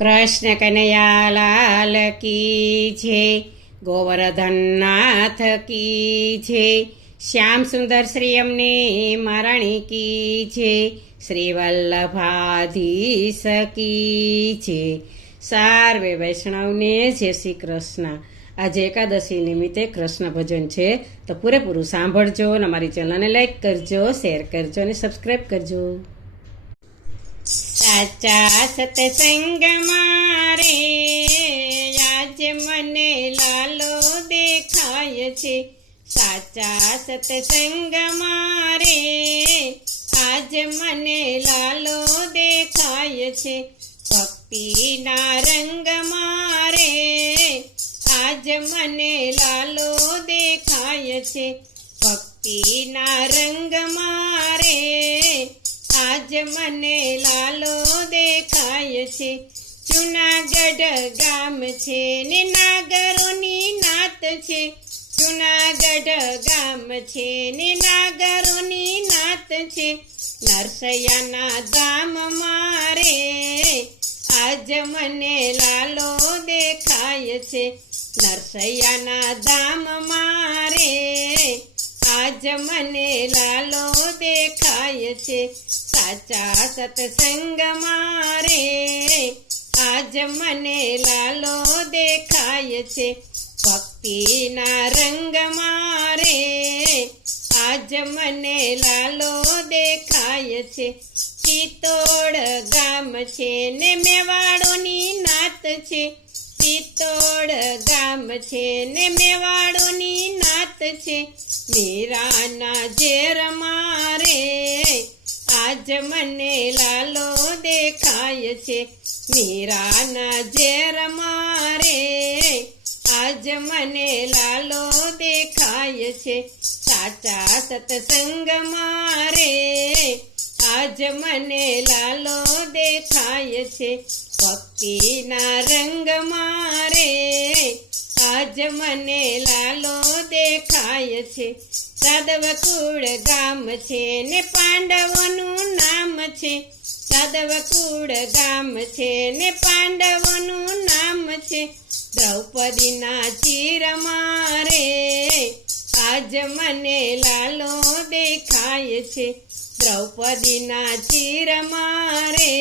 કૃષ્ણ કનૈયા લાલ કી છે ગોવર્ધનનાથ કી છે શ્યામ સુંદર શ્રી અમને મરણી કી છે શ્રી વલ્લભાધીશ કી છે સાર્વે વૈષ્ણવને જય શ્રી કૃષ્ણ. આજે એકાદશી નિમિત્તે કૃષ્ણ ભજન છે. તો પૂરેપૂરું સાંભળજો અને અમારી ચેનલને લાઈક કરજો, શેર કરજો અને સબસ્ક્રાઈબ કરજો. સાચા સતસંગ મારે આજ મને લાલો દેખાય છે. સાચા સતસંગ મારે આજ મને લાલો દેખાય છે. ભક્તિના રંગ મારે આજ મને લાલો દેખાય છે. ભક્તિના રંગ મારે આજ મને લાલો દેખાય છે. જુનાગઢ ગામ છે ને નાગરોની નાત છે. જુનાગઢ ગામ છે ને નાગરોની નાત છે. નરસૈયાના ધામ મારે આજ મને લાલો દેખાય છે. નરસૈયાના ધામ મારે આજ મને લાલો દેખાય છે. સાચા સત્સંગ મારે આજ મને લાલો દેખાય છે. ભક્તિના રંગ મારે આજ મને લાલો દેખાય છે. ચિત્તોડ ગામ છે ને મેવાડોની નાત છે. ચિત્તોડ ગામ છે ને મેવાડોની નાત છે. મીરાના ઝેર મારે આજ મને લાલો દેખાય છે. મીરાના ઝેર મારે આજ મને લાલો દેખાય છે. સાચા સત્સંગ મારે આજ મને લાલો દેખાય છે. ભક્તિના રંગ મારે આજ મને લાલો દેખાય છે. સાધવકુળ ગામ છે ને પાંડવોનું નામ છે. સાદવકુળ ગામ છે ને પાંડવોનું નામ છે. દ્રૌપદીના ચીર મારે આજ મને લાલો દેખાય છે. દ્રૌપદીના ચીર મારે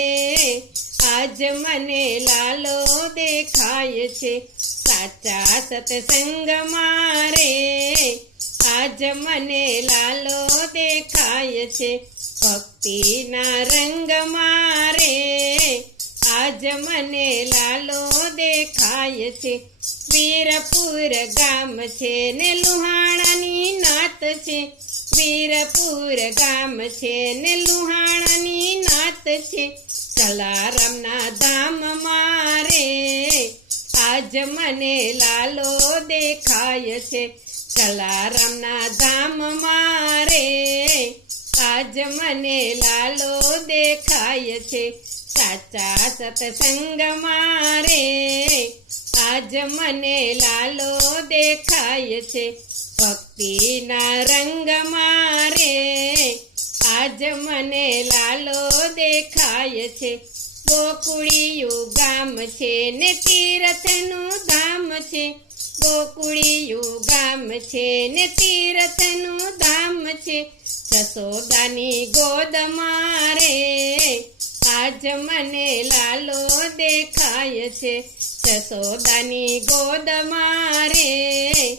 આજ મને લાલો દેખાય છે. સાચા સત્સંગ મારે આજ મને લાલો દેખાય છે ભક્તિના રંગ મારે આજ મને લાલો દેખાય છે વીરપુર ગામ છે ને લુહાણાની નાત છે વીરપુર ગામ છે ને લુહાણાની નાત છે જલારામના ધામ મારે આજ મને લાલો દેખાય છે. જલારામના ધામ મારે આજ મને લાલો દેખાય છે. સાચા સતસંગ મારે આજ મને લાલો દેખાય છે. ભક્તિના રંગ મારે આજ મને લાલો દેખાય છે. ગોકુળિયું ગામ છે ને તીરથનું ધામ છે. ગોકુળિયું ગામ છે ને તીરથનું ધામ છે. જસોદાની ગોદ મારે આજ મને લાલો દેખાય છે. જસોદાની ગોદ મારે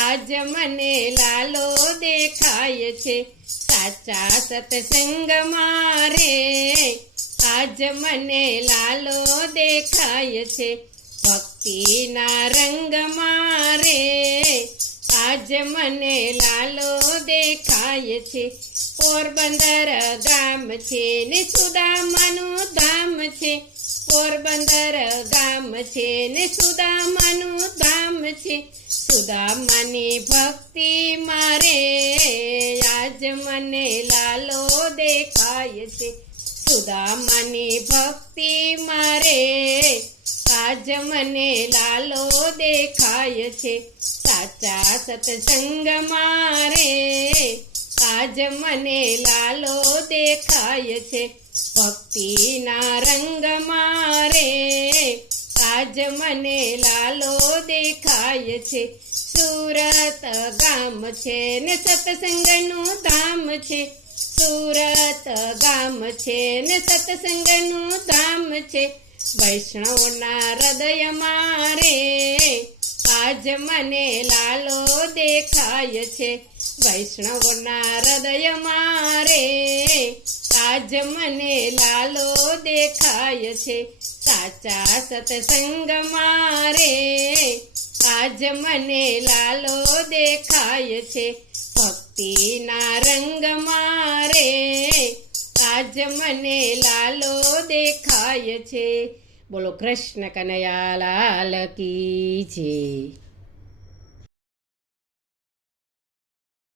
આજ મને લાલો દેખાય છે. સાચા સત્સંગ મારે આજ મને લાલો દેખાય છે. ભક્તિના રંગ મારે આજ મને લાલો દેખાય છે. પોરબંદર ગામ છે ને સુદામાનું ધામ છે. પોરબંદર ગામ છે ને સુદામાનું ધામ છે. સુદામાની ભક્તિ મારે આજ મને લાલો દેખાય છે. સુદામાની ભક્તિ મારે. આજ મને લાલો દેખાય છે. સાચા સત્સંગ મારે. આજ મને લાલો દેખાય છે. ભક્તિના રંગ મારે. આજ મને લાલો દેખાય છે. સુરત ગામ છે ને સત્સંગનું ધામ છે. સુરત ગામ છે ને સત્સંગનું ધામ છે. વૈષ્ણવના હૃદય મારે આજ મને લાલો દેખાય છે. વૈષ્ણવના હૃદય મારે આજ મને લાલો દેખાય છે. સાચા સત્સંગ મારે આજ મને લાલો દેખાય છે. ભક્તિના રંગ મારે આજ મને લાલો દેખાય છે. બોલો કૃષ્ણ કનૈયા લાલ કી છે